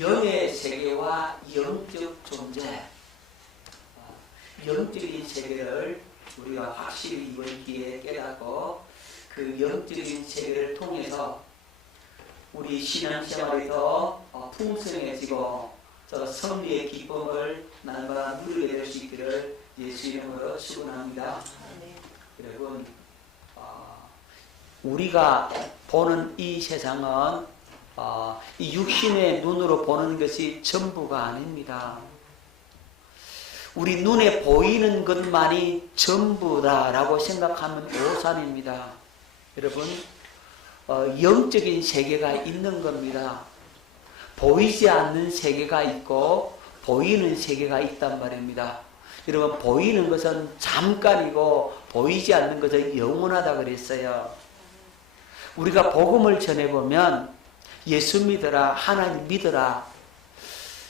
영의 세계와 영적 존재, 영적인 세계를 우리가 확실히 이번 기회에 깨닫고 그 영적인 세계를 통해서 우리 신앙생활이 더 풍성해지고 저 성리의 기쁨을 날마다 누리게 될 수 있기를 예수 이름으로 축원합니다. 여러분, 우리가 보는 이 세상은 이 육신의 눈으로 보는 것이 전부가 아닙니다. 우리 눈에 보이는 것만이 전부다라고 생각하면 오산입니다. 여러분, 영적인 세계가 있는 겁니다. 보이지 않는 세계가 있고 보이는 세계가 있단 말입니다. 여러분, 보이는 것은 잠깐이고 보이지 않는 것은 영원하다 그랬어요. 우리가 복음을 전해보면 예수 믿어라, 하나님 믿어라,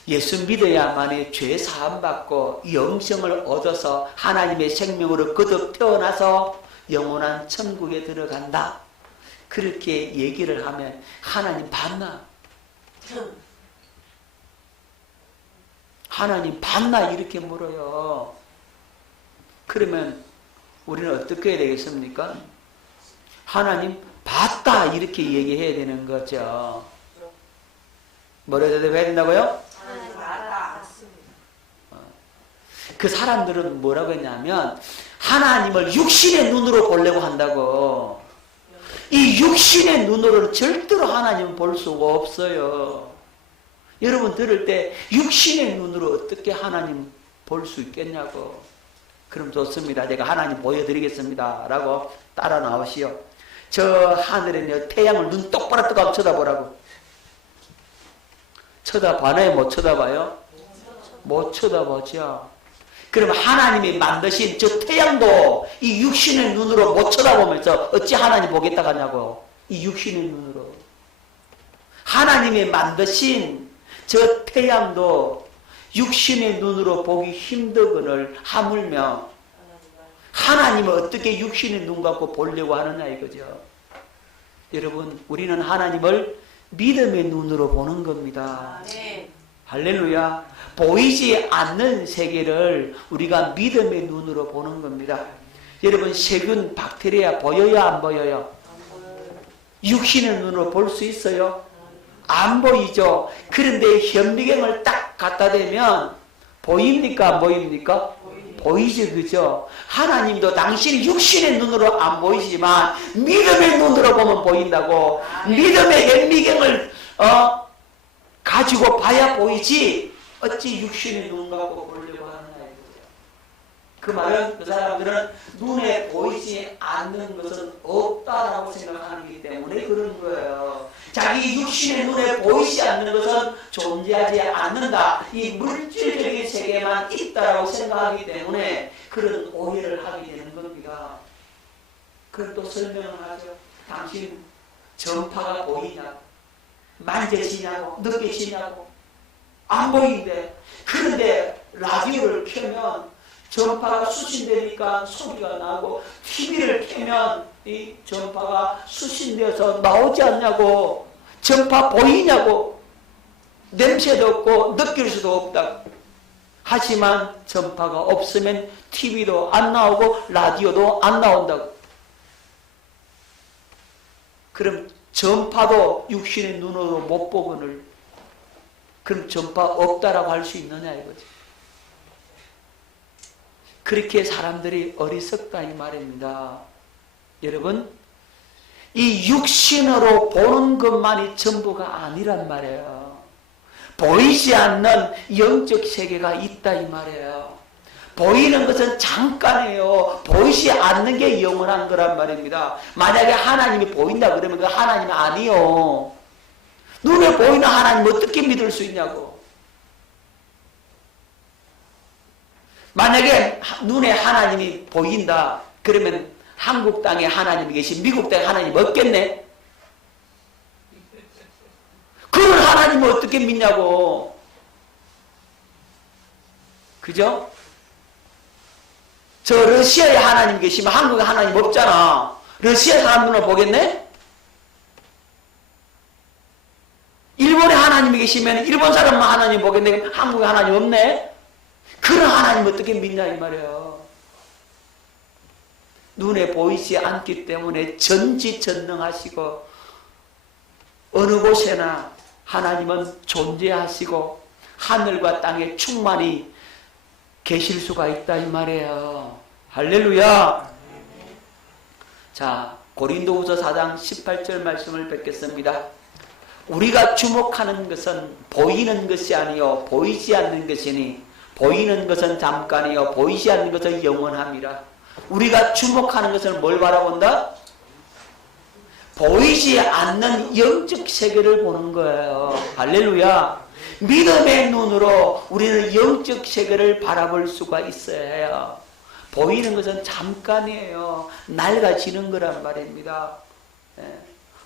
예수 믿어야만이 죄 사함받고 영생을 얻어서 하나님의 생명으로 거듭 태어나서 영원한 천국에 들어간다. 그렇게 얘기를 하면 하나님 봤나? 하나님 봤나? 이렇게 물어요. 그러면 우리는 어떻게 해야 되겠습니까? 하나님 봤다 이렇게 얘기해야 되는 거죠. 뭐라고 해야 된다고요? 하나님 봤다. 그 사람들은 뭐라고 했냐면 하나님을 육신의 눈으로 보려고 한다고. 이 육신의 눈으로는 절대로 하나님을 볼 수가 없어요. 여러분 들을 때 육신의 눈으로 어떻게 하나님 볼 수 있겠냐고. 그럼 좋습니다. 제가 하나님 보여드리겠습니다. 라고 따라 나오시오. 저 하늘에는 태양을 눈 똑바로 뜨고 쳐다보라고. 쳐다봐요? 못 쳐다봐요? 못 쳐다보죠. 그럼 하나님이 만드신 저 태양도 이 육신의 눈으로 못 쳐다보면서 어찌 하나님 보겠다 하냐고. 이 육신의 눈으로. 하나님이 만드신 저 태양도 육신의 눈으로 보기 힘들거늘 하물며 하나님을 어떻게 육신의 눈 갖고 보려고 하느냐 이거죠. 여러분, 우리는 하나님을 믿음의 눈으로 보는 겁니다. 할렐루야. 보이지 않는 세계를 우리가 믿음의 눈으로 보는 겁니다. 여러분, 세균, 박테리아 보여요? 안 보여요? 육신의 눈으로 볼 수 있어요? 안 보이죠? 그런데 현미경을 딱 갖다 대면 보입니까? 안 보입니까? 보이죠, 그죠? 하나님도 당신이 육신의 눈으로 안 보이지만 믿음의 눈으로 보면 보인다고. 믿음의 현미경을 가지고 봐야 보이지 어찌 육신의 눈 갖고 보려고 하느냐 이거죠. 그 말은 그 사람들은 눈에 보이지 않는 것은 없다라고 생각하기 때문에 그런 거예요. 자기 육신의 눈에 보이지 않는 것은 존재하지 않는다. 이 물질적인 세계만 있다라고 생각하기 때문에 그런 오해를 하게 되는 겁니다. 그걸 또 설명을 하죠. 당신 전파가 보이냐고, 만져지냐고, 느껴지냐고. 안 보이는데. 그런데 라디오를 켜면 전파가 수신되니까 소리가 나고, TV를 켜면 이 전파가 수신되어서 나오지 않냐고. 전파 보이냐고. 냄새도 없고 느낄 수도 없다. 하지만 전파가 없으면 TV도 안 나오고 라디오도 안 나온다고. 그럼 전파도 육신의 눈으로 못 보거늘 그럼 전파 없다라고 할 수 있느냐 이거지. 그렇게 사람들이 어리석다 이 말입니다. 여러분, 이 육신으로 보는 것만이 전부가 아니란 말이에요. 보이지 않는 영적 세계가 있다 이 말이에요. 보이는 것은 잠깐이에요. 보이지 않는 게 영원한 거란 말입니다. 만약에 하나님이 보인다 그러면 그 하나님이 아니요. 눈에 보이는 하나님 어떻게 믿을 수 있냐고. 만약에 눈에 하나님이 보인다 그러면 한국 땅에 하나님이 계신 미국 땅에 하나님 없겠네? 그런 하나님을 어떻게 믿냐고. 그죠? 저 러시아에 하나님 계시면 한국에 하나님 없잖아. 러시아 사람 눈을 보겠네? 일본에 하나님 하나님이 계시면 일본 사람만 하나님 보겠네. 한국에 하나님 없네. 그런 하나님 어떻게 믿냐 이 말이에요. 눈에 보이지 않기 때문에 전지전능하시고 어느 곳에나 하나님은 존재하시고 하늘과 땅에 충만히 계실 수가 있다 이 말이에요. 할렐루야. 자, 고린도후서 4장 18절 말씀을 뵙겠습니다. 우리가 주목하는 것은 보이는 것이 아니요 보이지 않는 것이니 보이는 것은 잠깐이요 보이지 않는 것은 영원함이라. 우리가 주목하는 것은 뭘 바라본다? 보이지 않는 영적 세계를 보는 거예요. 할렐루야. 믿음의 눈으로 우리는 영적 세계를 바라볼 수가 있어야 해요. 보이는 것은 잠깐이에요. 낡아지는 거란 말입니다.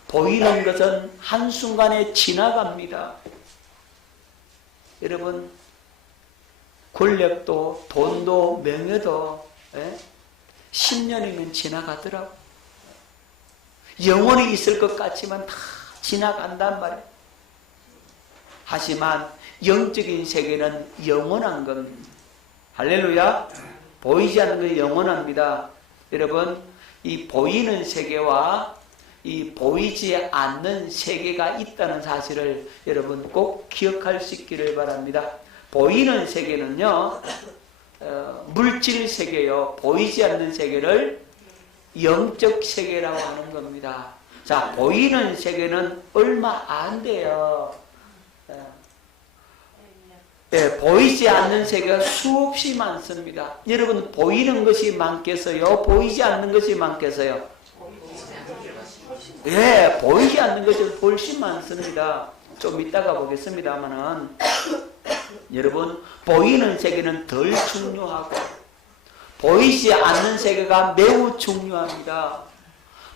보이는 것은 한순간에 지나갑니다. 여러분, 권력도 돈도 명예도 10년이면 지나가더라고. 영원히 있을 것 같지만 다 지나간단 말이에요. 하지만 영적인 세계는 영원한 겁니다. 할렐루야. 보이지 않는 것이 영원합니다. 여러분, 이 보이는 세계와 이 보이지 않는 세계가 있다는 사실을 여러분 꼭 기억할 수 있기를 바랍니다. 보이는 세계는요, 물질 세계요, 보이지 않는 세계를 영적 세계라고 하는 겁니다. 자, 보이는 세계는 얼마 안 돼요. 보이지 않는 세계가 수없이 많습니다. 여러분, 보이는 것이 많겠어요? 보이지 않는 것이 많겠어요? 보이지 않는 것이 훨씬 많습니다. 좀 이따가 보겠습니다만은 여러분, 보이는 세계는 덜 중요하고 보이지 않는 세계가 매우 중요합니다.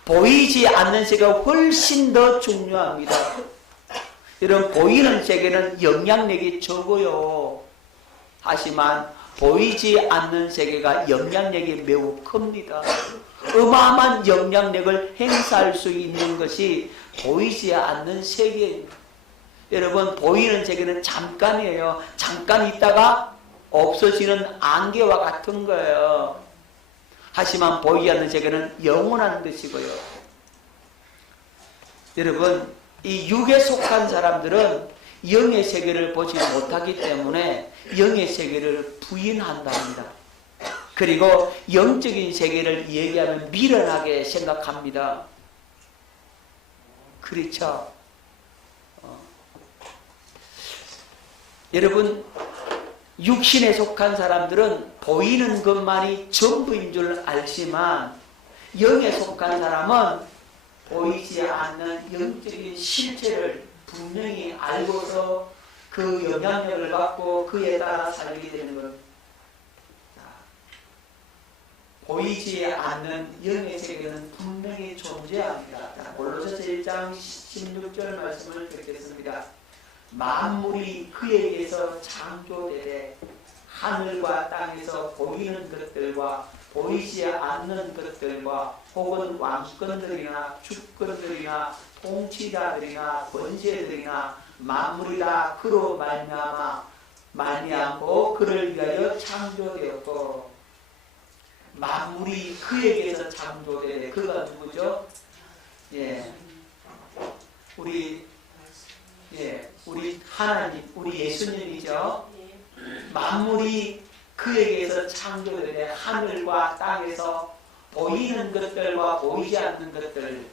보이지 않는 세계가 훨씬 더 중요합니다. 여러분, 보이는 세계는 영향력이 적어요. 하지만 보이지 않는 세계가 영향력이 매우 큽니다. 어마어마한 영향력을 행사할 수 있는 것이 보이지 않는 세계입니다. 여러분, 보이는 세계는 잠깐이에요. 잠깐 있다가 없어지는 안개와 같은 거예요. 하지만 보이지 않는 세계는 영원한 것이고요. 여러분, 이 육에 속한 사람들은 영의 세계를 보지 못하기 때문에 영의 세계를 부인한답니다. 그리고 영적인 세계를 얘기하면 미련하게 생각합니다. 그렇죠? 여러분, 육신에 속한 사람들은 보이는 것만이 전부인 줄 알지만 영에 속한 사람은 보이지 않는 영적인 실체를 분명히 알고서 그 영향력을 받고 그에 따라 살게 되는 것. 보이지 않는 영의 세계는 분명히 존재합니다. 골로새서 1장 16절 말씀을 드리겠습니다. 만물이 그에 의해서 창조되되 하늘과 땅에서 보이는 것들과 보이지 않는 것들과 혹은 왕권들이나 주권들이나 통치자들이나 권세들이나 만물이 다 그로 말미암고 그를 위하여 창조되었고. 만물이 그에게서 창조되네. 그가 누구죠? 우리 하나님, 우리 예수님이죠. 만물이 그에게서 창조되네. 하늘과 땅에서 보이는 것들과 보이지 않는 것들,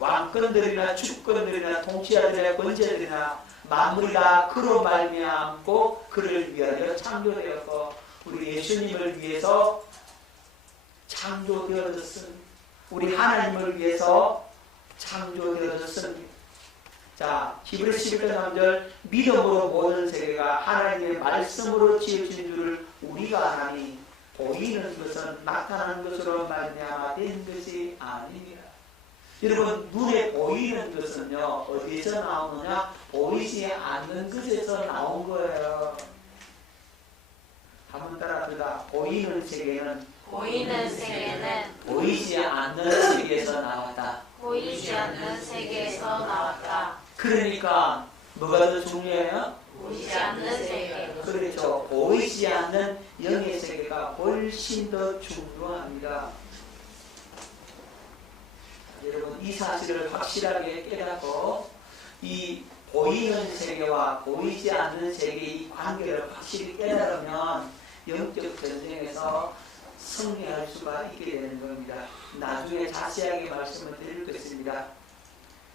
왕권들이나 주권들이나 통치자들이나 권세들이나 만물이 다 그로 말미암고 그를 위하여 창조되었고, 우리 예수님을 위해서 창조되어졌습니다. 우리 하나님을 위해서 창조되어졌습니다. 자, 히브리서 11장 3절, 믿음으로 모든 세계가 하나님의 말씀으로 지어진 줄을 우리가 아나니 보이는 것은 나타나는 것으로 말미암아 된 것이 아닙니다. 여러분, 눈에 보이는 것은요, 어디에서 나오느냐? 보이지 않는 것에서 나온 거예요. 한번 따라 부르다. 보이는 세계는 보이지 않는 세계에서 나왔다. 보이지 않는 세계에서 나왔다. 그러니까 뭐가 더 중요해요? 보이지 않는 세계. 그렇죠. 보이지 않는 영의 세계가 훨씬 더 중요합니다. 여러분 이 사실을 확실하게 깨닫고 이 보이는 세계와 보이지 않는 세계의 관계를 확실히 깨달으면 영적 전쟁에서 승리할 수가 있게 되는 겁니다. 나중에 자세하게 말씀을 드리겠습니다.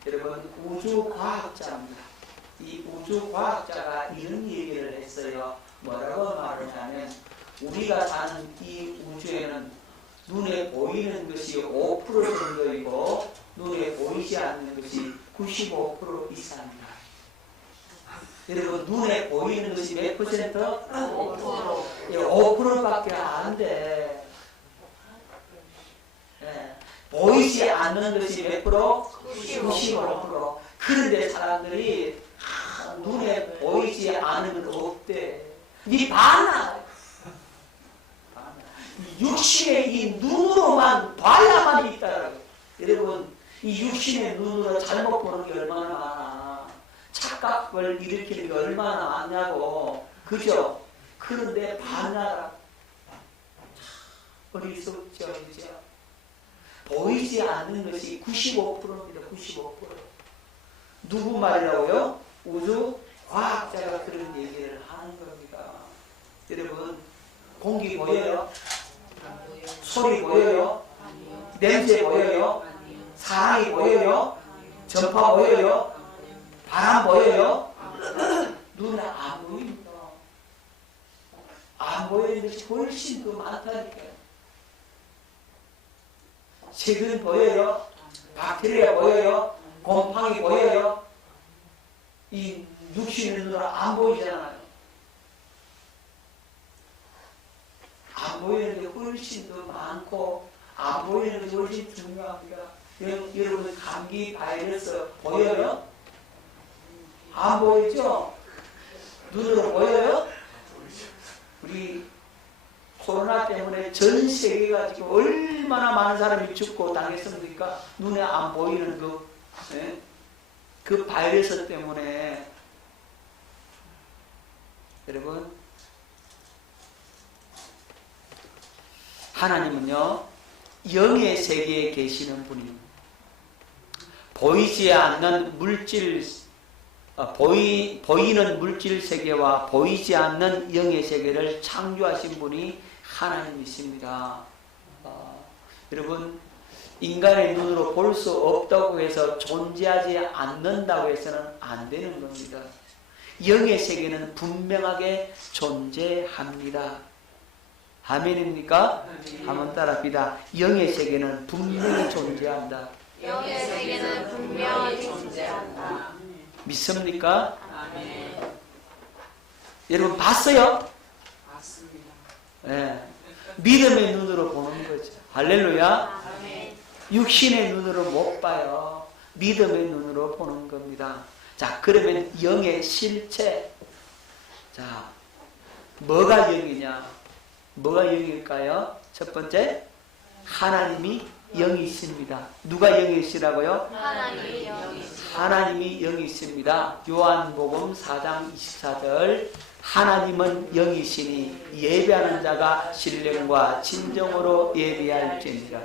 여러분 우주과학자입니다. 이 우주과학자가 이런 얘기를 했어요. 뭐라고 말하냐면 우리가 사는 이 우주에는 눈에 보이는 것이 5% 정도이고 눈에 보이지 않는 것이 95% 이상입니다. 여러분 눈에 보이는 것이 몇 퍼센트? 5%. 5%밖에 안 돼. 네. 보이지 않는 것이 몇 프로? 95%. 그런데 사람들이 눈에 보이지 않는 건 없대. 이 반나. 육신의 이 눈으로만 봐야만 있다라고. 여러분 이 육신의 눈으로 잘못 보는 게 얼마나 많아. 착각을 일으키는 게 얼마나 많냐고. 그죠? 그런데 반나라. 어리석죠, 그죠? 보이지 않는 것이 95%입니다. 95%. 누구 말이라고요? 우주 과학자가 그런 얘기를 하는 겁니다. 여러분 공기 보여요? 소리 보여요? 냄새 보여요? 사랑이 보여요? 전파 보여요? 바람 보여요? 눈에 안 보입니다. 안 보이는 것이 훨씬 더 많다니까요. 세균 보여요? 박테리아 보여요? 곰팡이 보여요? 이 육신의 눈으로 안 보이잖아요. 안 보이는 게 훨씬 더 많고 안 보이는 것이 훨씬 중요합니다. 여러분 감기 바이러스 보여요? 안 보이죠? 눈으로 보여요? 우리 코로나 때문에 전 세계가 지금 얼마나 많은 사람이 죽고 당했습니까? 눈에 안 보이는 그 바이러스 때문에. 여러분 하나님은요 영의 세계에 계시는 분입니다. 보이지 않는 물질 보이는 물질 세계와 보이지 않는 영의 세계를 창조하신 분이 하나님이십니다. 여러분 인간의 눈으로 볼 수 없다고 해서 존재하지 않는다고 해서는 안 되는 겁니다. 영의 세계는 분명하게 존재합니다. 아멘입니까? 한번 따라합니다. 영의 세계는 분명히 존재한다. 영의 세계는 분명히 존재한다. 믿습니까? 아멘. 여러분 봤어요? 맞습니다. 네. 믿음의 눈으로 보는 거죠. 할렐루야. 아멘. 육신의 눈으로 못 봐요. 믿음의 눈으로 보는 겁니다. 자, 그러면 영의 실체. 자, 뭐가 영이냐? 뭐가 영일까요? 첫 번째, 하나님이 영이십니다. 누가 영이시라고요? 하나님이 영이시다. 하나님이 영이십니다. 요한복음 4장 24절 하나님은 영이시니 예배하는 자가 신령과 진정으로 예배할지니라.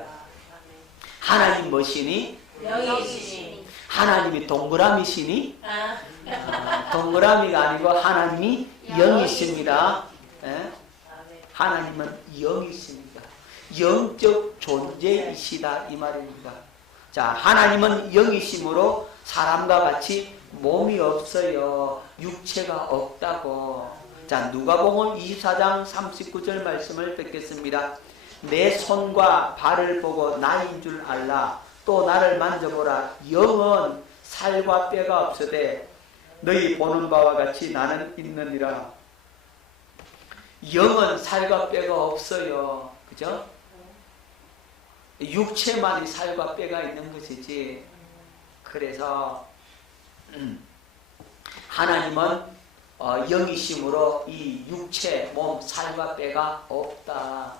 하나님 뭐시니? 영이시니. 하나님이 동그라미시니? 동그라미가 아니고 하나님이 영이십니다. 예? 하나님은 영이십니다. 영적 존재이시다 이 말입니다. 자, 하나님은 영이심으로 사람과 같이 몸이 없어요. 육체가 없다고. 자, 누가복음 24장 39절 말씀을 뵙겠습니다. 내 손과 발을 보고 나인 줄 알라. 또 나를 만져보라. 영은 살과 뼈가 없으되 너희 보는 바와 같이 나는 있느니라. 영은 살과 뼈가 없어요. 그죠? 육체만이 살과 뼈가 있는 것이지. 그래서 하나님은 영이심으로 이 육체, 몸, 살과 뼈가 없다.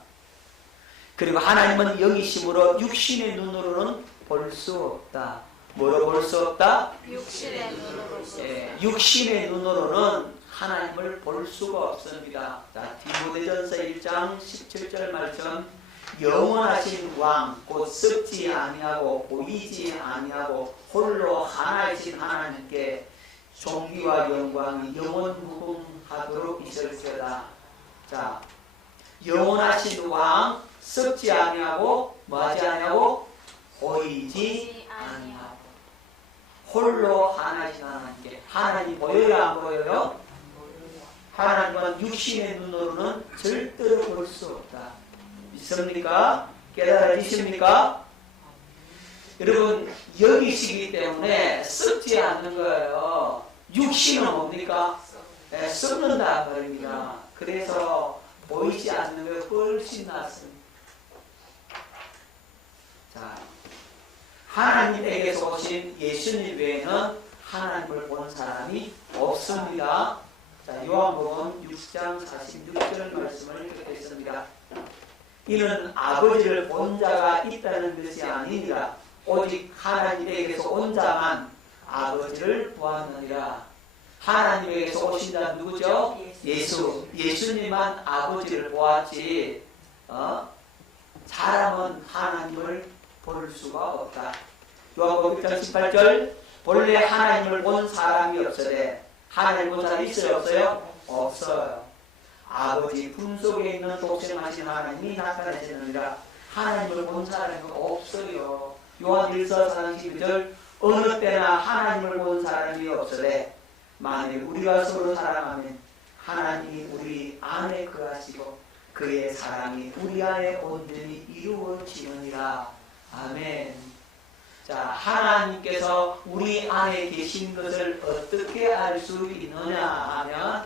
그리고 하나님은 영이심으로 육신의 눈으로는 볼 수 없다. 뭐로 볼 수 없다? 육신의 눈으로 예, 육신의 눈으로는 하나님을 볼 수가 없습니다. 자, 디모데전서 1장 17절 말씀. 영원하신 왕, 곧 썩지 아니하고 보이지 아니하고 홀로 하나이신 하나님께 존귀와 영광이 영원무궁하도록 있을지어다. 자, 영원하신 왕, 썩지 아니하고 뭐하지 아니하고 보이지 아니하고 홀로 하나이신 하나님께. 하나님 보여요 안 보여요? 하나님은 육신의 눈으로는 절대로 볼 수 없다. 믿습니까? 깨달아지십니까? 여러분 여기시기 때문에 썩지 않는 거예요. 육신은 뭡니까? 네, 썩는다 말입니다. 그래서 보이지 않는 게 훨씬 낫습니다. 자, 하나님에게서 오신 예수님 외에는 하나님을 본 사람이 없습니다. 자, 요한복음 6장 46절 말씀을 읽겠습니다. 이는 아버지를 본 자가 있다는 것이 아니니라. 오직 하나님에게서 온 자만 아버지를 보았느니라. 하나님에게서 오신 자는 누구죠? 예수. 예수님만 아버지를 보았지 사람은 하나님을 볼 수가 없다. 요한복음 1장 18절. 본래 하나님을 본 사람이 없으되 하나님 본 사람이 있어요 없어요? 없어요. 아버지 품속에 있는 독생하신 하나님이 나타내시느니라. 하나님을 본 사람이 없어요. 요한 1서 32절. 어느 때나 하나님을 본 사람이 없으되 만일 우리가 서로 사랑하면 하나님이 우리 안에 거하시고 그의 사랑이 우리 안에 온전히 이루어지느니라. 아멘. 자, 하나님께서 우리 안에 계신 것을 어떻게 알 수 있느냐 하면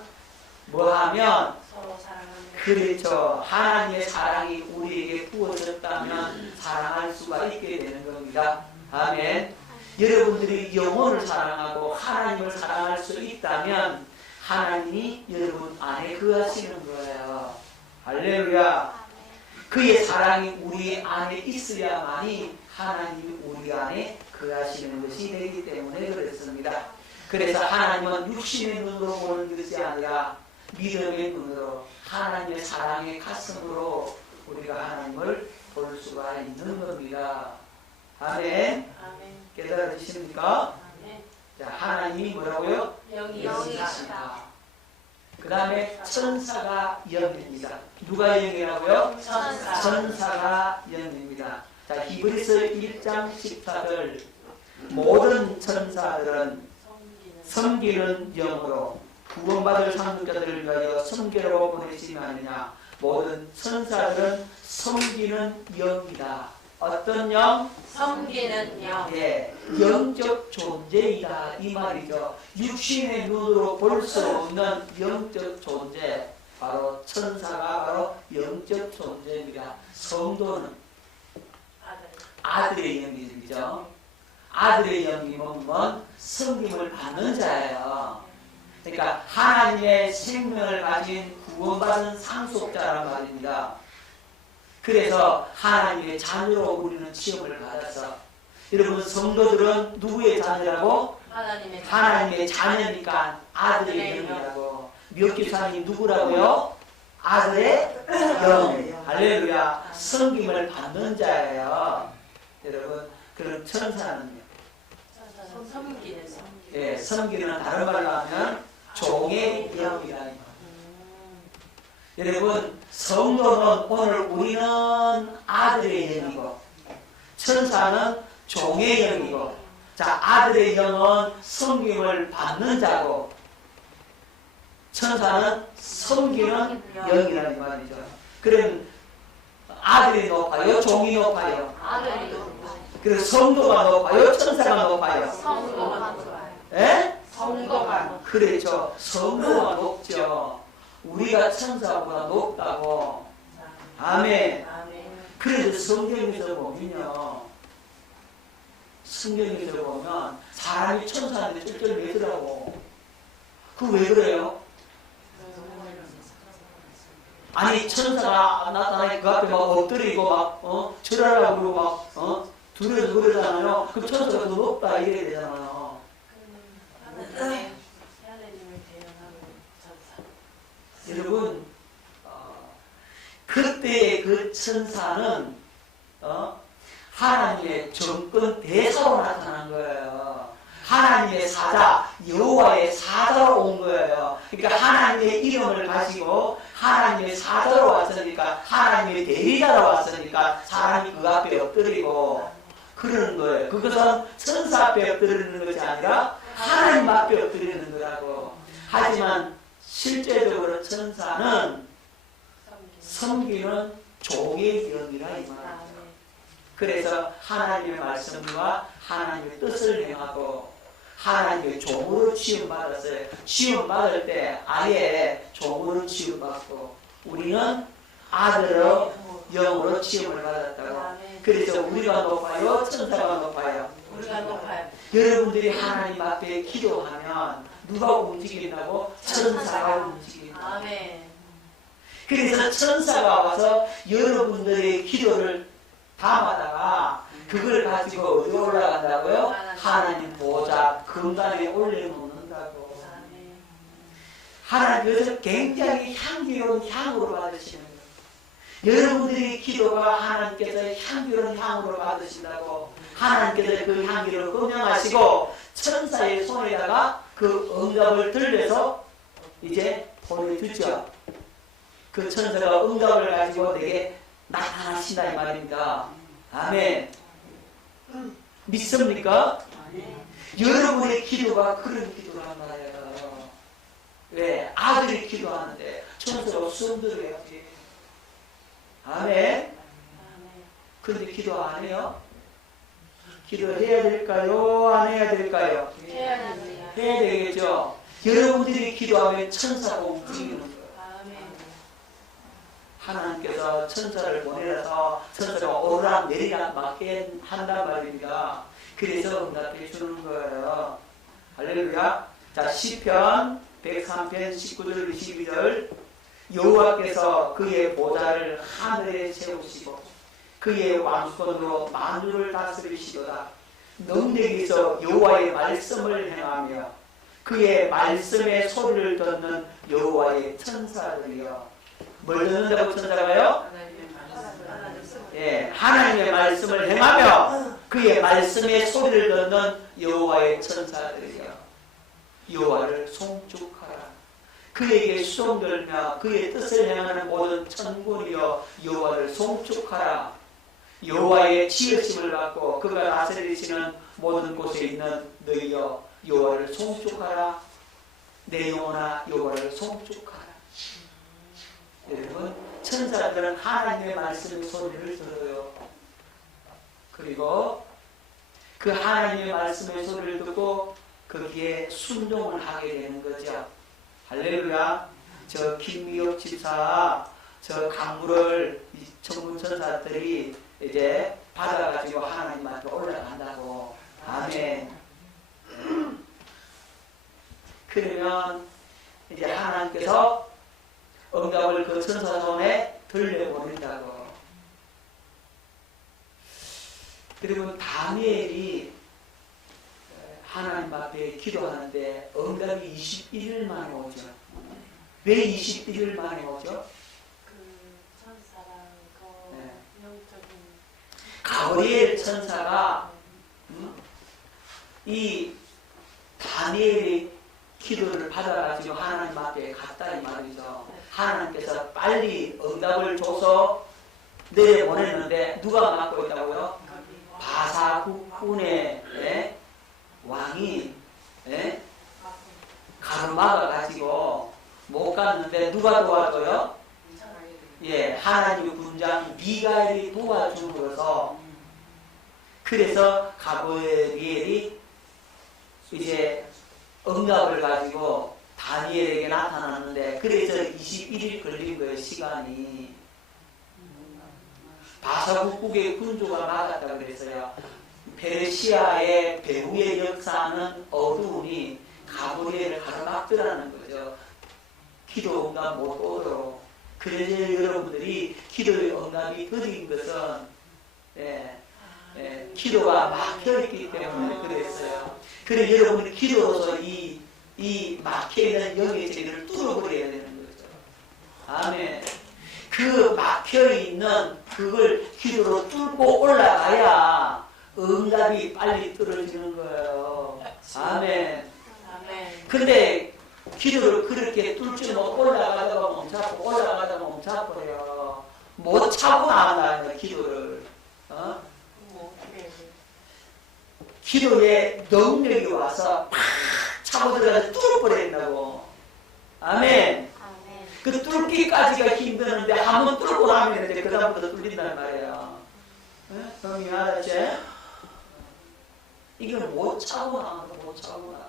뭐하면 서로 사랑하는 그렇죠. 하나님의 사랑이 우리에게 부어졌다면 사랑할 수가 있게 되는 겁니다. 아멘. 여러분들이 영혼을 사랑하고 하나님을 사랑할 수 있다면 하나님이 여러분 안에 거하시는 거예요. 할렐루야. 그의 사랑이 우리 안에 있어야만이 하나님이 우리 안에 거하시는 것이 되기 때문에 그렇습니다. 그래서 하나님은 육신의 눈으로 보는 것이 아니라 믿음의 눈으로 하나님의 사랑의 가슴으로 우리가 하나님을 볼 수가 있는 겁니다. 아멘. 아멘. 깨달아지십니까? 아멘. 자, 하나님이 뭐라고요? 영이시다. 그 다음에 천사가 영입니다. 누가 영이라고요? 천사. 천사가 영입니다. 자, 히브리서 1장 14절. 모든 천사들은 섬기는 영으로 구원받을 상속자들을 위하여 섬기라고 보내시지 않느냐. 모든 천사들은 섬기는 영이다. 어떤 영? 섬기는 영. 예, 영적 존재이다 이 말이죠. 육신의 눈으로 볼 수 없는 영적 존재, 바로 천사가 바로 영적 존재입니다. 성도는 아들의 영이죠. 아들의 영이면 성김을 받는 자예요. 그러니까 하나님의 생명을 가진 구원받은 상속자란 말입니다. 그래서 하나님의 자녀로 우리는 취업을 받아서, 여러분 성도들은 누구의 자녀라고? 하나님의 자녀니까 아들의 영이라고. 묘기사님 누구라고요? 아들의 영. 할렐루야. 성김을 받는 자예요. 여러분, 그런 천사는요, 섬기는 영. 예, 섬기는 다른 말로 하면 종의 영이라. 여러분, 성도는 오늘 우리는 아들의 영이고 천사는 종의 영이고, 자, 아들의 영은 섬김을 받는 자고 천사는 섬기는 영이라는 말이죠. 그럼 아들이 높아요? 종이 높아요? 아들이 높아요. 그래서 성도가 높아요? 천사가 높아요? 성도가 높아요. 예? 성도가 높아요. 그렇죠. 성도가 높죠. 우리가 천사보다 높다고. 아멘. 아멘. 그래서 성경에서 보면요, 성경에서 보면 사람이 천사한테 쩔쩔매더라고. 그 왜 그래요? 아니 천사가 나타나니 그 앞에 막 엎드리고 막 절하라고 그러고 막 둘이서 그러잖아요. 그럼 천사가 더 높다 이래야 되잖아요. 하나님을 대연하는 천사. 여러분, 그때의 그 천사는 하나님의 정권 대사로 나타난 거예요. 하나님의 사자, 여호와의 사자로 온 거예요. 그러니까 하나님의 이름을 가지고 하나님의 사자로 왔으니까, 하나님의 대리자로 왔으니까 사람이 그 앞에 엎드리고 그러는 거예요. 그것은 천사 앞에 엎드리는 것이 아니라 하나님 앞에 엎드리는 거라고. 하지만 실제적으로 천사는 섬기는 종의 영이라 이 말입니다. 그래서 하나님의 말씀과 하나님의 뜻을 행하고 하나님의 종으로 취임받았어요. 취임받을 때 아예 종으로 취임받고 우리는 아들로 영으로 취임을 받았다고. 그래서 우리가 높아요? 천사가 높아요? 우리가 높아요. 여러분들이 하나님 앞에 기도하면 누가 움직인다고? 천사가 움직인다. 아멘. 그래서 천사가 와서 여러분들의 기도를 담아다가 그걸 가지고 어디 올라간다고요? 하나님 보좌 근간에 올려놓는다고. 아멘. 하나님께서 굉장히 향기로운 향으로 받으시는 거예요. 여러분들의 기도가 하나님께서 향기로운 향으로 받으신다고. 하나님께서 그 향기를 검증하시고 천사의 손에다가 그 응답을 들려서 이제 보내주죠. 그 천사가 응답을 가지고 내게 나타나신다 이 말입니다. 아멘. 믿습니까? 여러분의 기도가 그런 기도란 말이에요. 왜? 아들이 기도하는데 천사가 수음 들어야지. 아멘. 근데 기도 안 해요? 기도해야 될까요? 안 해야 될까요? 해야 됩니다. 해야 되겠죠. 여러분들이 기도하면 천사가 움직이는 거예요. 아멘. 하나님께서 천사를 보내서 천사가 오르락 내리락 맞게 한단 말입니다. 그래서 응답해 주는 거예요. 할렐루야. 자, 시편 103편 19절 22절 여호와께서 그의 보좌를 하늘에 세우시고 그의 왕권으로 만유를 다스리시도다. 능력에서 여호와의 말씀을 행하며 그의 말씀의 소리를 듣는 여호와의 천사들이여. 뭘 듣는다고 천사가요? 예, 하나님의 말씀을 행하며 그의 말씀의 소리를 듣는 여호와의 천사들이여. 여호와를 송축하라. 그에게 수종들며 그의 뜻을 행하는 모든 천군이여 여호와를 송축하라. 여호와의 지으심을 받고 그가 다스리시는 모든 곳에 있는 너희여 여호와를 송축하라. 내 영혼아 여호와를 송축하라. 여러분, 천사들은 하나님의 말씀의 소리를 들어요. 그리고 그 하나님의 말씀의 소리를 듣고 거기에 순종을 하게 되는 거죠. 할렐루야. 저 김미옥 집사 저 강물을 천군 천사들이 이제 받아가지고 하나님 앞에 올라간다고. 아멘. 그러면 이제 하나님께서 응답을 그 천사 손에 들려보낸다고. 그리고 다니엘이 하나님 앞에 기도하는데 응답이 21일 만에 오죠. 왜 21일 만에 오죠? 그 천사랑 그 네. 영적인 가브리엘 천사가 이 다니엘의 기도를 받아가지고 하나님 앞에 갔다 이 말이죠. 하나님께서 빨리 응답을 줘서 내려보냈는데 누가 맡고 있다고요? 바사국군의 왕이 가로막아가지고 못 갔는데 누가 도와줘요? 예, 하나님의 군장 미가엘이 도와줌으로써 그래서 가브리엘이 이제 응답을 가지고 다니엘에게 나타났는데 그래서 21일 걸린 거예요, 시간이. 바사국국의 군주가 막았다고 그랬어요. 페르시아의 배후의 역사는 어두우니 가브리엘을 가로막더라는 거죠. 기도 응답 못 오도록. 그래서 여러분들이 기도의 응답이 더딘 것은 예, 기도가 막혀있기 때문에 그랬어요. 그래 여러분이 기도로서 이 막혀있는 영의 세계를 뚫어버려야 되는 거죠. 아멘. 그 막혀있는 그걸 기도로 뚫고 올라가야 응답이 빨리 떨어지는 거예요. 아멘. 아멘. 근데 기도를 그렇게 뚫지 못 올라가다가 멈춰고 올라가다가 멈춰버려요. 못 차고 나간다는 기도를. 뭐 어떻게 해야 돼? 기도에 능력이 와서 팍 차고 들어가서 뚫어버려야 된다고. 아멘. 아멘. 그 뚫기까지가 힘드는데 한번 뚫고 나면 이제 그 다음부터 뚫린단 말이에요. 형님 알았지? 이걸 못 차고 나가, 못 차고 나가.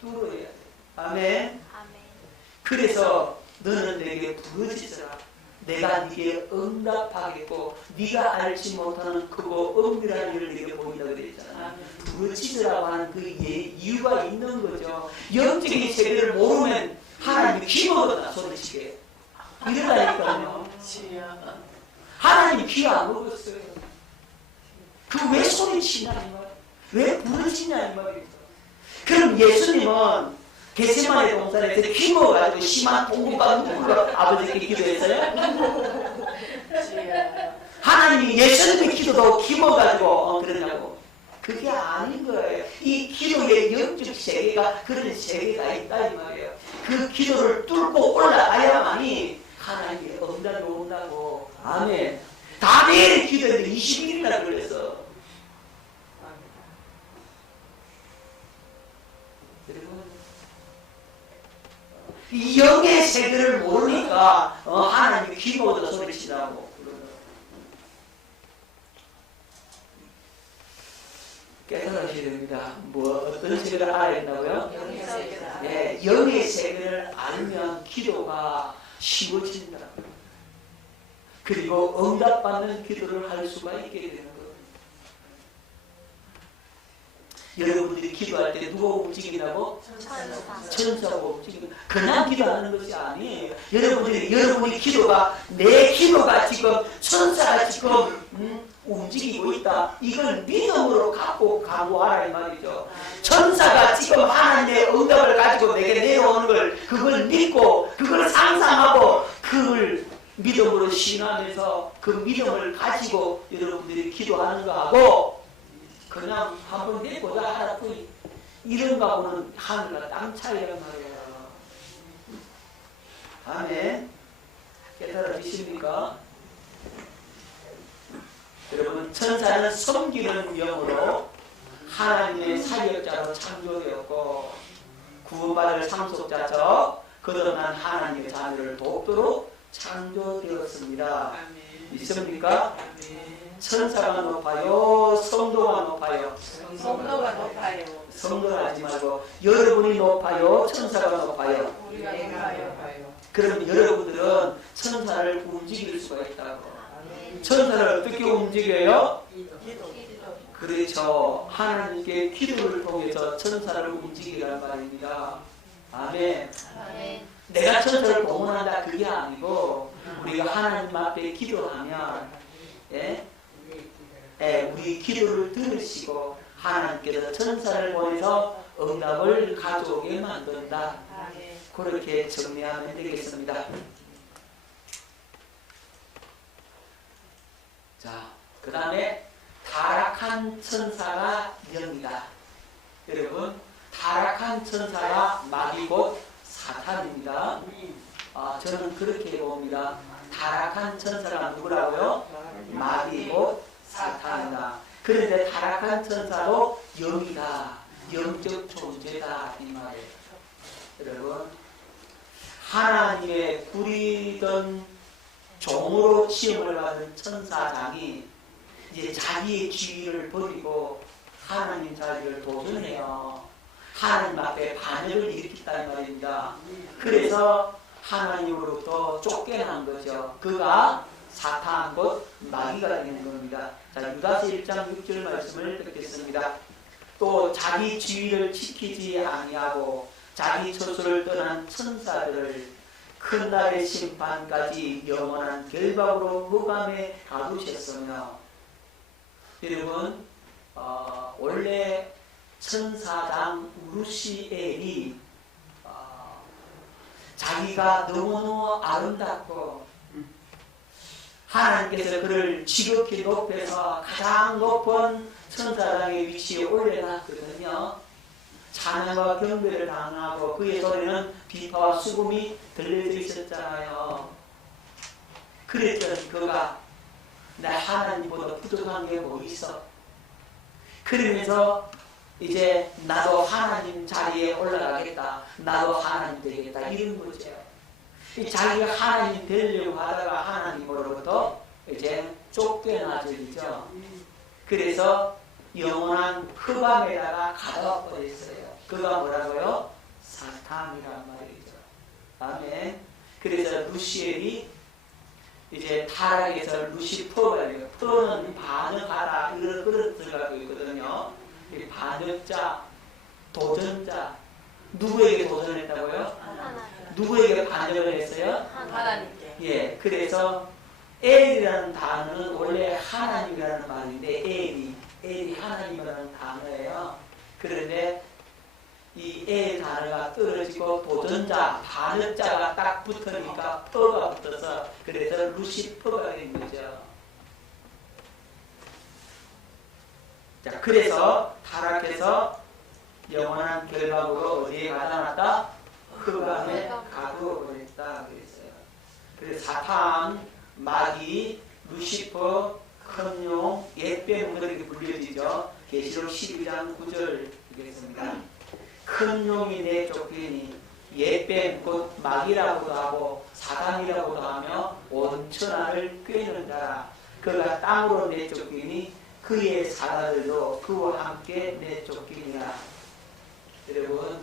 뚫어야 돼. 아멘. 아멘. 그래서 너는 내게 부르짖으라. 내가 네게 응답하겠고 네가 알지 못하는 크고 은밀한 일을 네게 보인다 그랬잖아. 부르짖으라고 하는 그 이유가 있는 거죠. 영적인 세계를 모르면 하나님이 귀 먹었다 소리치게 이러다니까요. 하나님이 귀 안 먹었어요. 그 왜 소리치냐 이 말, 왜 부르짖냐 이 말이죠. 그럼 예수님은 겟세마네 동산에서 귀 먹어가지고 심한 통곡과 눈물로 아버지께 기도했어요? 하나님이 예수님의 기도도 귀 먹어가지고 그러냐고. 그게 아닌 거예요. 이 기도의 영적 세계가 그런 세계가 있다 이 말이에요. 그 기도를 뚫고 올라가야만이 하나님의 응답이 온다고. 아멘. 다니엘의 기도했는데 20일이나 걸렸어. 이 영의 세계를 모르니까 하나님이 귀 먹어도 소리치라고. 깨달으셔야 됩니다. 뭐 어떤 세계를 알아야 된다고요? 영의 세계다. 네, 영의 세계를 알면 기도가 쉬워진다. 그리고 응답받는 기도를 할 수가 있게 되는 거예요. 여러분들이 기도할 때 누가 움직이라고? 천사가 움직이고. 그냥 기도하는 것이 아니에요. 여러분이 기도가 내 기도가 지금 천사가 지금 움직이고 있다. 이걸 믿음으로 갖고 강구하라 이 말이죠. 천사가 지금 하나님의 응답을 가지고 내게 내려오는 걸 그걸 믿고 그걸 상상하고 그걸 믿음으로 신하면서 그 믿음을 가지고 여러분들이 기도하는 거하고 그냥 한번 내보자 하라고 이런 거하고는 하늘과 땅 차이란 말이에요. 아멘. 깨달아지십니까? 여러분 천사는 섬기는 영으로 하나님의 사역자로 창조되었고 구원받을 상속자죠. 거듭난 하나님의 자녀를 돕도록 창조되었습니다. 믿습니까? 천사가 높아요? 성도가 높아요? 성도가 높아요. 성도를 하지 말고 여러분이 높아요? 천사가 높아요? 우리가 높아요. 그럼 여러분들은 천사를 움직일 수가 있다고. 천사를 어떻게 움직여요? 기도. 그렇죠. 하나님께 기도를 통해서 천사를 움직이란 말입니다. 아멘. 아멘. 내가 천사를 동원한다 그게 아니고 우리가 하나님 앞에 기도하면 우리 기도를 들으시고 하나님께서 천사를 보내서 응답을 가져오게 만든다. 아멘. 그렇게 정리하면 되겠습니다. 자, 그 다음에 타락한 천사가 영이다. 여러분, 타락한 천사가 마귀 곧 사탄입니다. 저는 그렇게 봅니다. 타락한 천사가 누구라고요? 마귀 곧 사탄이다. 그런데 타락한 천사도 영이다. 영적 존재다. 이 말이에요. 여러분, 하나님의 부리던 종으로 시험을 받은 천사장이 이제 자기의 지위를 버리고 하나님 자리를 도전해요. 하나님 앞에 반역을 일으켰다는 말입니다. 그래서 하나님으로부터 쫓겨난 거죠. 그가 사탄 곧 마귀가 되는 겁니다. 자, 유다서 1장 6절 말씀을 듣겠습니다. 또 자기 지위를 지키지 아니하고 자기 처소를 떠난 천사들을 큰 날의 심판까지 영원한 결박으로 무감에 가두셨으며 여러분 원래 천사장 루시엘이 자기가 너무너무 아름답고 하나님께서 그를 지극히 높여서 가장 높은 천사장의 위치에 올려놨거든요. 찬양과 경배를 당하고 그의 소리는 비파와 수금이 들려져 있었잖아요. 그랬더니 그가 나 하나님보다 부족한 게 뭐 있어? 그러면서 이제 나도 하나님 자리에 올라가겠다. 나도 하나님 되겠다. 이런 거죠. 자기가 하나님 되려고 하다가 하나님으로부터 이제 쫓겨나죠. 그래서 영원한 흑암에다가 가둬 버렸어요. 그가 뭐라고요? 사탄이란 말이죠. 아멘. 그래서 루시엘이 이제 타락에서 루시퍼가 돼요. 퍼는 반역하라 이런 그런 들어가고 있거든요. 반역자, 도전자. 누구에게 도전했다고요? 누구에게 반역을 했어요? 하나님께. 예, 그래서 엘이라는 단어는 원래 하나님이라는 말인데 엘이 하나님이라는 단어예요. 그런데 이 엘 단어가 떨어지고 도전자, 반역자가 딱 붙으니까 퍼가 붙어서 그래서 루시퍼가 된 거죠. 자, 그래서 타락해서 영원한 결과로 어디에 가다놨다? 흑암에 가두어 버렸다 그랬어요. 그래서 사탄, 마귀, 루시퍼, 큰 용, 옛뱀 그렇게 불려지죠. 계시록 12장 9절 이겠습니다. 큰 용이 내 쫓기니 옛뱀 곧 마귀라고도 하고 사탄이라고도 하며 온 천하를 꿰는 자라. 그가 땅으로 내쫓기니 그의 사자들도 그와 함께 내쫓기니라. 여러분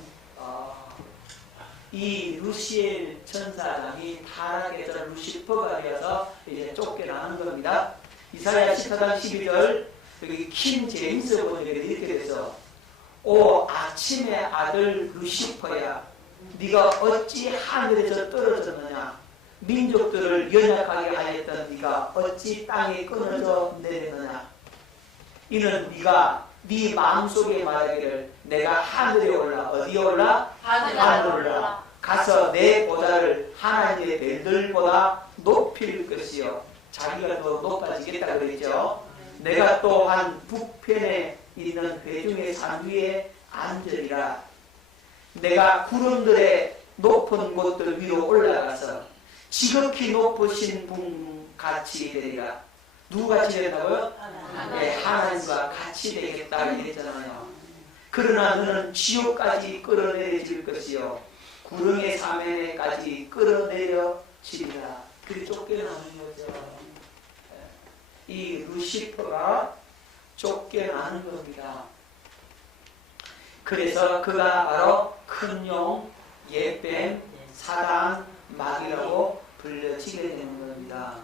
이 루시엘 천사장이 타락해서 루시퍼가 되어서 이제 쫓겨나는 겁니다. 이사야 14장 12절 여기 킹 제임스 번역에 이렇게 돼서 오 아침의 아들 루시퍼야 네가 어찌 하늘에서 떨어졌느냐 민족들을 연약하게 하였던 네가 어찌 땅에 끊어져 내렸느냐 이는 네가 네 마음속에 말하기를 내가 하늘에 올라 어디에 올라? 하늘에 올라 가서 내 보좌를 하나님의 별들보다 높일 것이요 자기가 더 높아지겠다 그랬죠. 내가 또한 북편에 있는 회중의 산 위에 앉으리라. 내가 구름들의 높은 곳들 위로 올라가서 지극히 높으신 분 같이 되리라. 누구같이 된다고요? 네, 하나님과 같이 되겠다 이랬잖아요. 그러나 너는 지옥까지 끌어내려질 것이요 구름의 사면에까지 끌어내려지리라. 그렇게 쫓겨나는 거죠. 이 루시퍼가 쫓겨나는 겁니다. 그래서 그가 바로 큰 용, 옛뱀, 사단, 마귀라고 불려지게 되는 겁니다.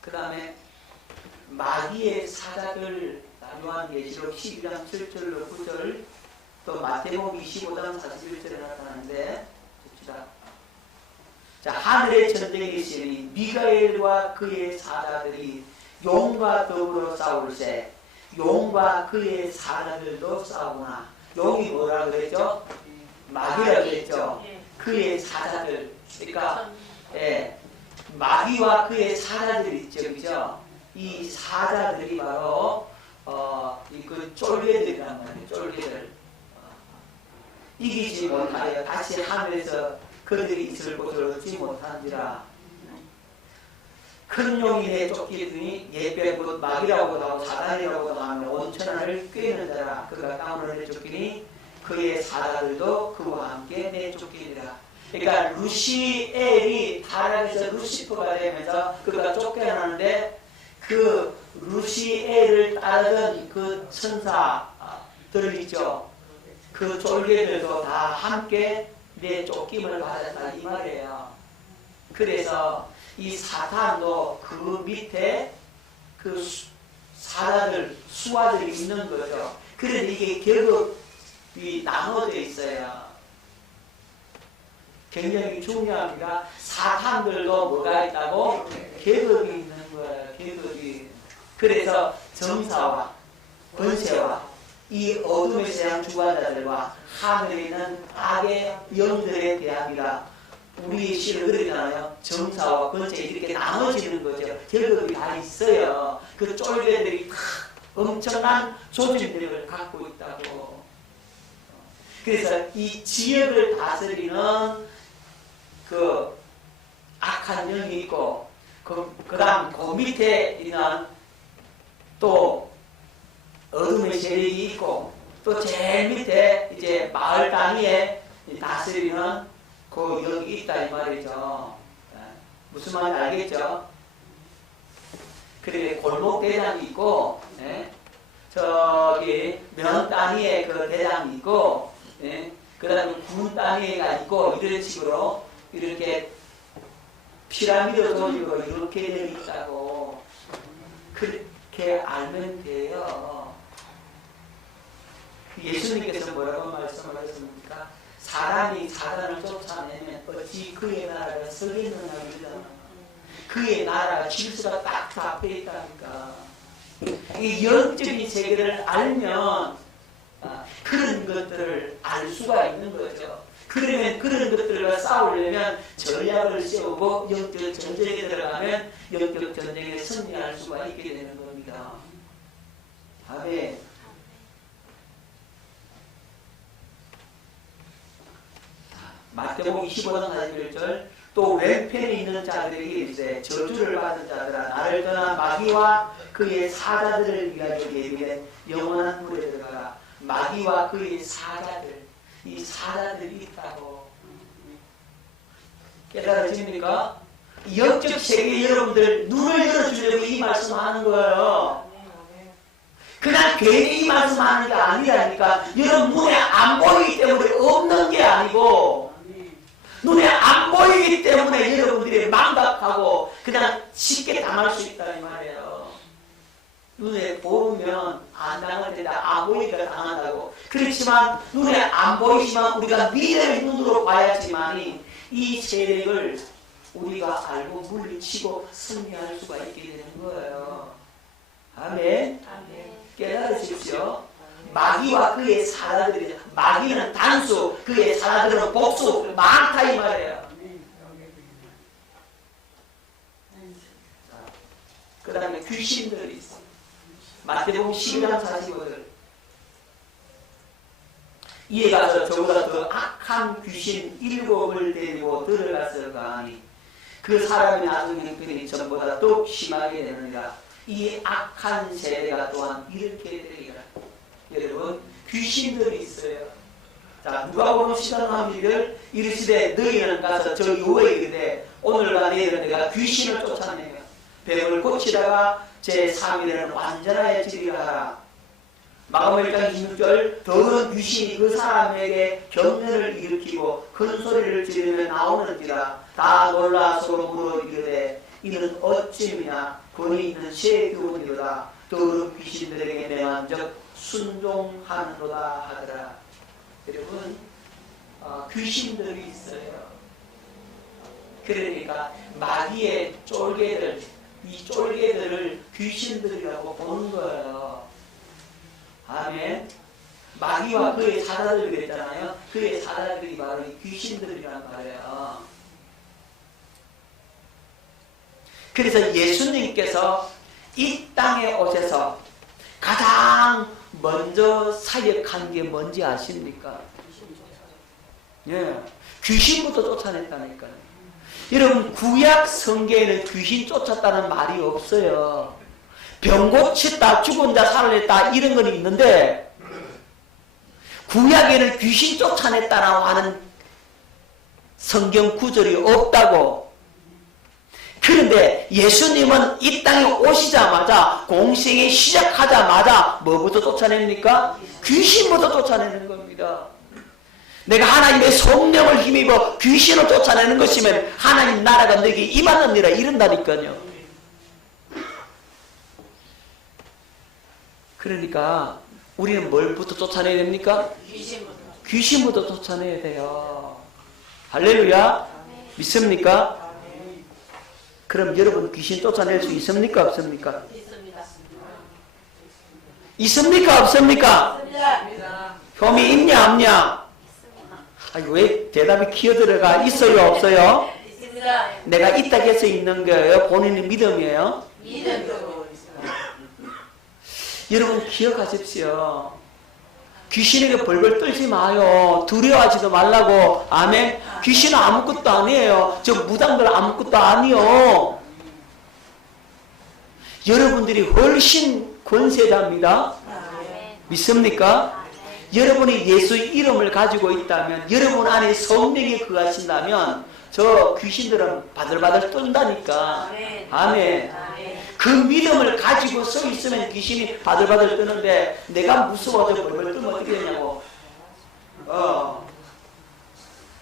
그 다음에 마귀의 사자들 요한계시록 12장 7절로 9절 또 마태복음 25장 41절에 나타나는데 봅시다. 자, 하늘의 전쟁이 있으니 미가엘과 그의 사자들이 용과 더불어 싸울세 용과 그의 사자들도 싸우나 용이 뭐라 그랬죠? 마귀라 그랬죠? 그의 사자들 그러니까 마귀와 그의 사자들이 있죠, 그죠? 이 사자들이 바로 그 쫄개들이란 말이에요. 쫄개들 이기지 못하여 다시 하늘에서 그들이 있을 곳을 얻지 못한지라. 큰 용이 내 쫓기더니 옛뱀 곧 마귀라고도 하고 사단이라고도 하며 온 천하를 꿰는 자라. 그가 땅으로 내쫓기니 그의 사자들도 그와 함께 내쫓기리라. 그러니까 루시엘이 타락해서 루시퍼가 되면서 그가 쫓겨나는데 그 루시엘을 따르던 그 천사들 있죠. 그 쫄개들도 다 함께 내쫓김을 받았다 이 말이에요. 그래서 이 사탄도 그 밑에 그 사자들 수하들이 있는 거죠. 그런데 이게 계급이 나눠져 있어요. 굉장히 중요합니다. 사탄들도 뭐가 있다고? 계급이 있는 거예요. 계급이. 그래서 정사와 권세와 이 어둠의 세상 주관자들과 하늘에 있는 악의 영들에 대합니다. 우리 시를 그러잖아요. 정사와 권세 이렇게 나눠지는 거죠. 계급이 다 있어요. 그 쫄개들이 다 엄청난 조직력을 갖고 있다고. 그래서 이 지역을 다스리는 그 악한 영이 있고, 그 다음 그 밑에 있는 또 어둠의 세력이 있고, 또 제일 밑에 이제 마을 단위에 다스리는 그 영이 있다 이 말이죠. 무슨 말인지 알겠죠? 그리고 골목 대장이 있고, 저기 면 단위에 그 대장이 있고, 그 다음에 군 단위가 있고, 이런 식으로 이렇게 피라미드 돌리고 이렇게 되어 있다고 그렇게 알면 돼요. 예수님께서 뭐라고 말씀하셨습니까? 사람이 사단을 쫓아내면 어찌 그의 나라가 서겠느냐 이러잖아. 그의 나라가 질서가 딱 잡혀 있다니까. 이 영적인 세계를 알면 그런 것들을 알 수가 있는 거죠. 그러면 그런 것들과 싸우려면 전략을 세우고 영적 전쟁에 들어가면 영적 전쟁에 승리할 수가 있게 되는 겁니다. 아멘. 마태복음 25장 41절 또 왼편에 있는 자들에게 이르되 저주를 받은 자들아 나를 떠난 마귀와 그의 사자들을 위하여 예비된 영원한 불에 들어가라. 마귀와 그의 사자들, 이 사자들이 있다고. 깨달아집니까? 영적 세계 여러분들 눈을 열어주려고 이 말씀하는 거예요. 그냥 괜히 이 말씀하는 게 아니라니까. 여러분 눈에 안 보이기 때문에 없는 게 아니고, 눈에 안 보이기 때문에 여러분들이 망각하고 그냥 쉽게 당할 수 있다 이 말이에요. 눈에 보면 안 당할 때다 안 보이니까 당한다고. 그렇지만 눈에 안 보이지만 우리가 믿음의 눈으로 봐야지만이 이 세력을 우리가 알고 물리치고 승리할 수가 있게 되는 거예요. 아멘. 깨달으십시오. 마귀와 그의 사자들이, 마귀는 단수, 그의 사자들은 복수, 많다 이 말이에요. 그 다음에 귀신들이 있어. 마태복음 12장 45절. 이에 가서 저보다 더 악한 귀신 7을 데리고 들어가서 가니 그 사람의 나중 형편이 전보다 더욱 심하게 되느니라. 이 악한 세대가 또한 이렇게 되리라. 여러분 귀신들이 있어요. 자, 누가복음 13장 이르시되 너희는 가서 저 요에 이르되 오늘과 내일은 내가 귀신을 쫓아내며 병을 고치다가 제3일에는 완전하여 지리라 하라. 마가복음 1장 26절 더러운 귀신이 그 사람에게 경련을 일으키고 큰 소리를 지르며 나오는지라. 다 놀라 서로 물어 이르되 이는 어찌미냐 권위 있는 새 교훈이로다. 더러운 귀신들에게 매한 적 순종하는도다 하더라. 여러분 귀신들이 있어요. 그러니까 마귀의 쫄개들, 이 쫄개들을 귀신들이라고 보는 거예요. 아멘. 마귀와 그의 사자들 그랬잖아요. 그의 사자들이 바로 이 귀신들이란 말이에요. 그래서 예수님께서 이 땅에 오셔서 가장 먼저 사역한 게 뭔지 아십니까? 예, 귀신부터 쫓아냈다니까요. 여러분 구약 성경에는 귀신 쫓았다는 말이 없어요. 병 고쳤다, 죽은 자 살아냈다 이런 건 있는데 구약에는 귀신 쫓아냈다라고 하는 성경 구절이 없다고. 그런데 예수님은 이 땅에 오시자마자 공생이 시작하자마자 뭐부터 쫓아냅니까? 귀신부터 쫓아내는 겁니다. 내가 하나님의 성령을 힘입어 귀신을 쫓아내는 것이면 하나님 나라가 너에게 임하느니라 이런다니까요. 그러니까 우리는 뭘부터 쫓아내야 됩니까? 귀신부터 쫓아내야 돼요. 할렐루야. 믿습니까? 그럼 여러분 귀신 쫓아낼 수 있습니까? 없습니까? 있습니다. 있습니까? 없습니까? 있습니다. 혐의 있냐 없냐? 아니, 왜 대답이 기어들어가? 있어요 없어요? 있습니다. 내가 있다고 해서 있는 거예요? 본인의 믿음이에요? 믿음으로 있습니다. 여러분 기억하십시오. 귀신에게 벌벌 떨지 마요. 두려워하지도 말라고. 아멘. 귀신은 아무것도 아니에요. 저 무당들 아무것도 아니요. 여러분들이 훨씬 권세자입니다. 아멘. 믿습니까? 여러분이 예수 이름을 가지고 있다면, 여러분 안에 성령이 거하신다면 저 귀신들은 바들바들 떤다니까. 아멘. 아멘. 아멘. 그 믿음을 가지고 서 있으면 귀신이 바들바들 뜨는데, 내가 무서워서 벌벌 뜨면 어떻게 되냐고.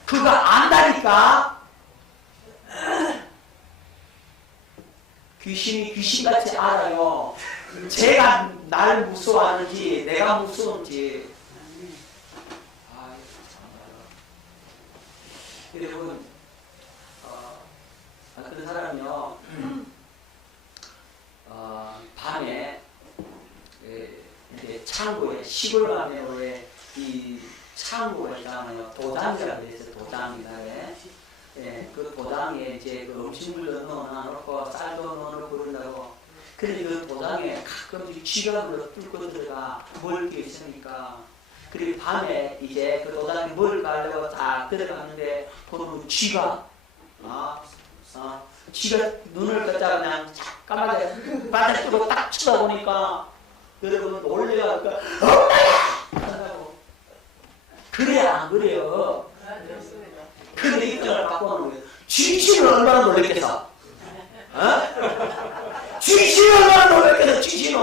그거 안다니까. 귀신이 귀신같이 알아요. 제가 날 무서워하는지 내가 무서운지. 여러분, 어떤 사람은요, 밤에 이제 창고에, 시골 가면에 이 창고에 있잖아요. 도장이라고 해서 도장이다. 그 도장에 이제 그 음식물도 넣어놓고 쌀도 넣어놓고 그런다고. 그런데 그 도장에 가끔씩 쥐가 뚫고 들어가 먹을 게 있으니까. 그리고 밤에 이제 그 도장에 먹을 가려고 딱 들어가는데 보면 쥐가 쥐가 눈을 떴다 그냥 까맣게 바닥 뜨고 딱 쳐다보니까 여러분 놀래요. 엄마야! 한다고. 그래 안 그래요? 근데 입장을 바꿔놓은 거예요. 쥐씨는 얼마나 놀랬겠어? 쥐씨는 얼마나 놀랬겠어? 쥐씨는.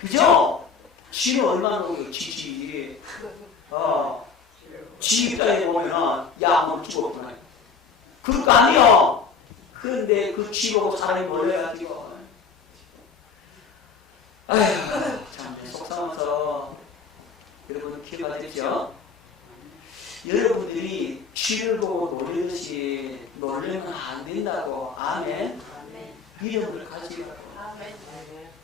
그죠? 쥐는 얼마나 놀랬겠어? 쥐. 쥐 입장에 보면은 야 한번 죽었구나. 그럴 거 아니요. 그런데 그 쥐 보고 사람이 놀래가지고. 아휴 참 속상해서 여러분 기억하십시오. 여러분들이 쥐를 보고 놀리듯이 놀리면 안 된다고. 아멘. 믿음을 가지라고.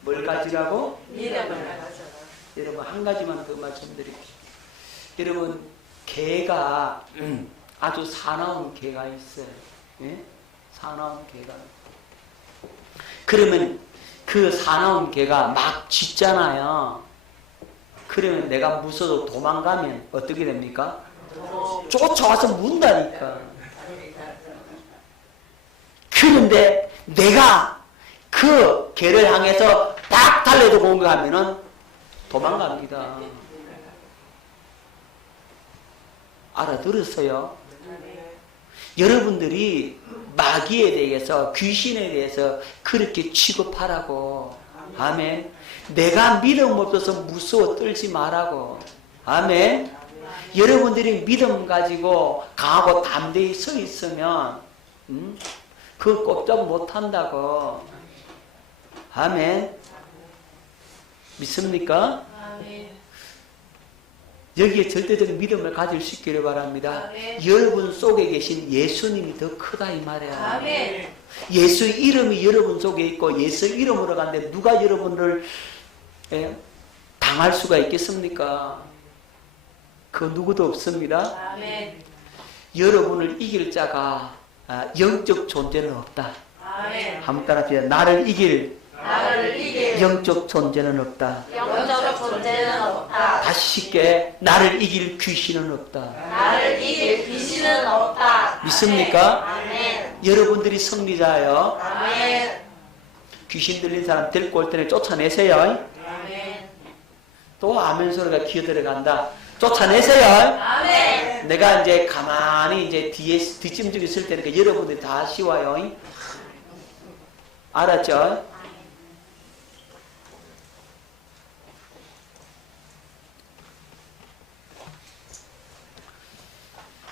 뭘 가지라고? 믿음을 가져라. 여러분 한 가지만 더 말씀드릴게요. 여러분 개가 아주 사나운 개가 있어요. 예? 사나운 개가. 그러면 그 사나운 개가 막 짖잖아요. 그러면 내가 무서워도 도망가면 어떻게 됩니까? 쫓아와서 문다니까. 그런데 내가 그 개를 향해서 딱 달려도 공격하면은 도망갑니다. 알아들었어요? 여러분들이 마귀에 대해서, 귀신에 대해서 그렇게 취급하라고. 아멘. 내가 믿음 없어서 무서워 떨지 말라고. 아멘. 여러분들이 믿음 가지고 강하고 담대히 서 있으면 그 꼼짝 못한다고. 아멘. 믿습니까? 아멘. 여기에 절대적인 믿음을 가질 수 있기를 바랍니다. 아멘. 여러분 속에 계신 예수님이 더 크다 이 말이야. 아멘. 예수 이름이 여러분 속에 있고 예수 이름으로 가는데 누가 여러분을 당할 수가 있겠습니까? 그 누구도 없습니다. 아멘. 여러분을 이길 자가 영적 존재는 없다. 아멘. 한번 따라합시다. 나를 이길 나를 이길 영적 존재는 없다. 영적 존재는 없다. 다시 쉽게 나를 이길 귀신은 없다. 나를 이길 귀신은 없다. 믿습니까? 아멘. 여러분들이 승리자예요. 아멘. 귀신 들린 사람 데리고 올 때는 쫓아내세요. 아멘. 또 아멘 소리가 기어들어간다. 쫓아내세요. 아멘. 내가 이제 가만히 이제 뒤에 뒷짐지고 있을 테니까 여러분들이 다 쉬워요. 알았죠?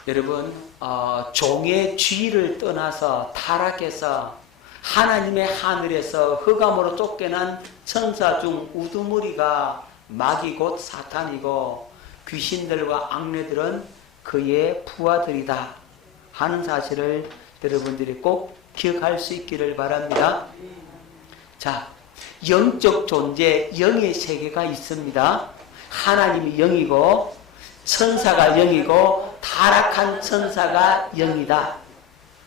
여러분 종의 죄를 떠나서 타락해서 하나님의 하늘에서 흑암으로 쫓겨난 천사 중 우두머리가 마귀 곧 사탄이고 귀신들과 악녀들은 그의 부하들이다 하는 사실을 여러분들이 꼭 기억할 수 있기를 바랍니다. 자, 영적 존재, 영의 세계가 있습니다. 하나님이 영이고 천사가 영이고 타락한 천사가 영이다.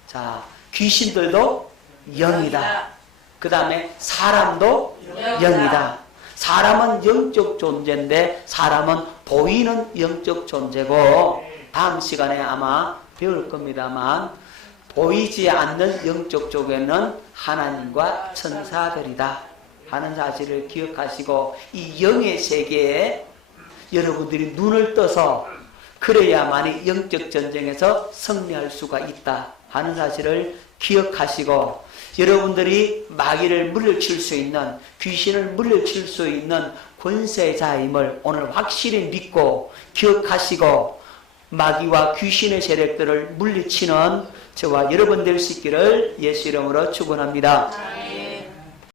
자, 귀신들도 영이다. 그 다음에 사람도 영이다. 사람은 영적 존재인데 사람은 보이는 영적 존재고, 다음 시간에 아마 배울 겁니다만 보이지 않는 영적 쪽에는 하나님과 천사들이다 하는 사실을 기억하시고, 이 영의 세계에 여러분들이 눈을 떠서 그래야만이 영적 전쟁에서 승리할 수가 있다 하는 사실을 기억하시고, 여러분들이 마귀를 물리칠 수 있는, 귀신을 물리칠 수 있는 권세자임을 오늘 확실히 믿고 기억하시고, 마귀와 귀신의 세력들을 물리치는 저와 여러분 될 수 있기를 예수 이름으로 축원합니다.